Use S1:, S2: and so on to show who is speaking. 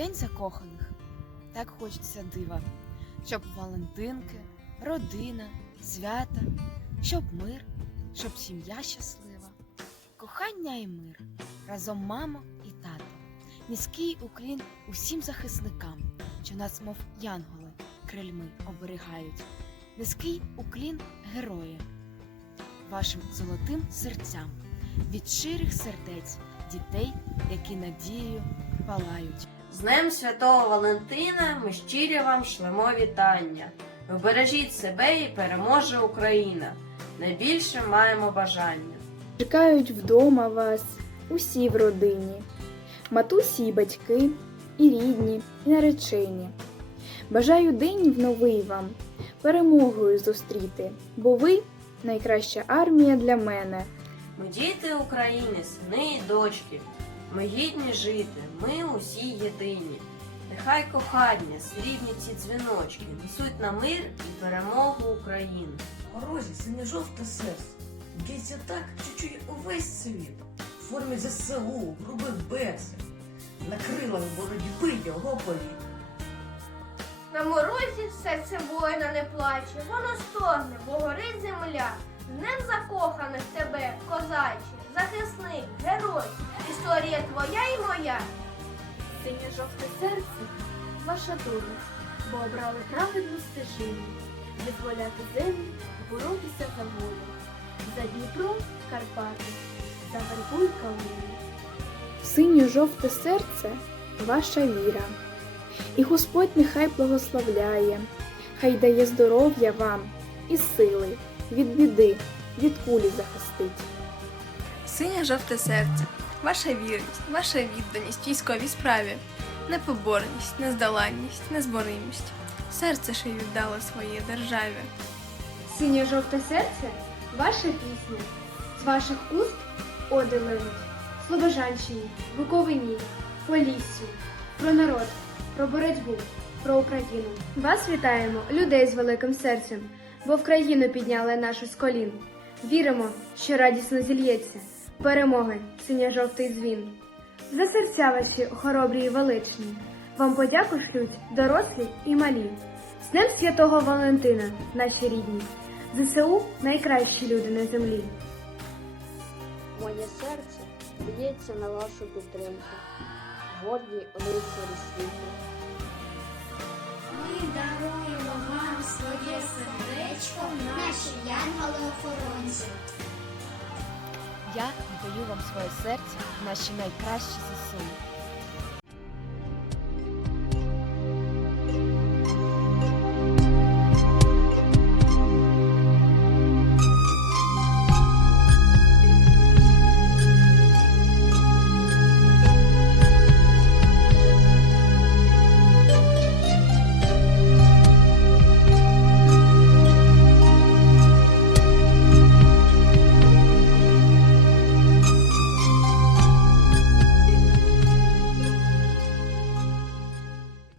S1: День закоханих. Так хочеться дива, щоб Валентинки, родина, свята, щоб мир, щоб сім'я щаслива, кохання і мир, разом мамо і тато. Низький уклін усім захисникам, що нас, мов янголи, крильми оберігають. Низький уклін герої, вашим золотим серцям, від щирих сердець дітей, які надією палають.
S2: З Днем Святого Валентина ми щирі вам шлемо вітання. Ви бережіть себе і переможе Україна. Найбільше маємо бажання.
S3: Чекають вдома вас усі в родині, матусі і батьки, і рідні, і наречені. Бажаю день в новий вам перемогою зустріти, бо ви найкраща армія для мене.
S2: Ми діти України, сини і дочки. Ми гідні жити, ми усі єдині. Нехай кохання, срібні ці дзвіночки несуть на мир і перемогу України.
S4: морозі синьо-жовте серце. Б'ється так, що чує увесь світ. В формі ЗСУ, грубих берців. На крилах боротьби його політ.
S5: На морозі серце воїна не плаче, воно стогне, бо горить земля. З Днем закоханих тебе, козаче, захисник, герой, історія твоя і моя.
S6: Синє жовте серце ваша доля, бо обрали праведну стежину, визволяти землю, боротися за волю. За Дніпро Карпати, за вербу й калину.
S3: Синьо-жовте серце ваша віра. І Господь нехай благословляє, хай дає здоров'я вам і сили від біди, від кулі захистить.
S7: Синє жовте серце, ваша вірність, ваша відданість військовій справі, непоборність, нездоланність, незборимість. Серце що й віддало своїй державі.
S8: Синьо-жовте серце ваша пісня, з ваших уст оди линуть, Слобожанщині, Буковині, Поліссю, про народ, про боротьбу, про Україну. Вас вітаємо, людей з великим серцем, бо в країну підняли нашу з колін. Віримо, що радісно зільється перемоги, синьо-жовтий дзвін. За серця ваші хоробрі і величні, вам подяку шлють дорослі і малі. З Днем Святого Валентина, наші рідні, ЗСУ найкращі люди на землі.
S9: Моє серце б'ється на вашу підтримку. Горді лицарі світу.
S10: Ми даруємо вам своє сердечко,
S1: віддаю вам своє серце, наші найкращі ЗСУ.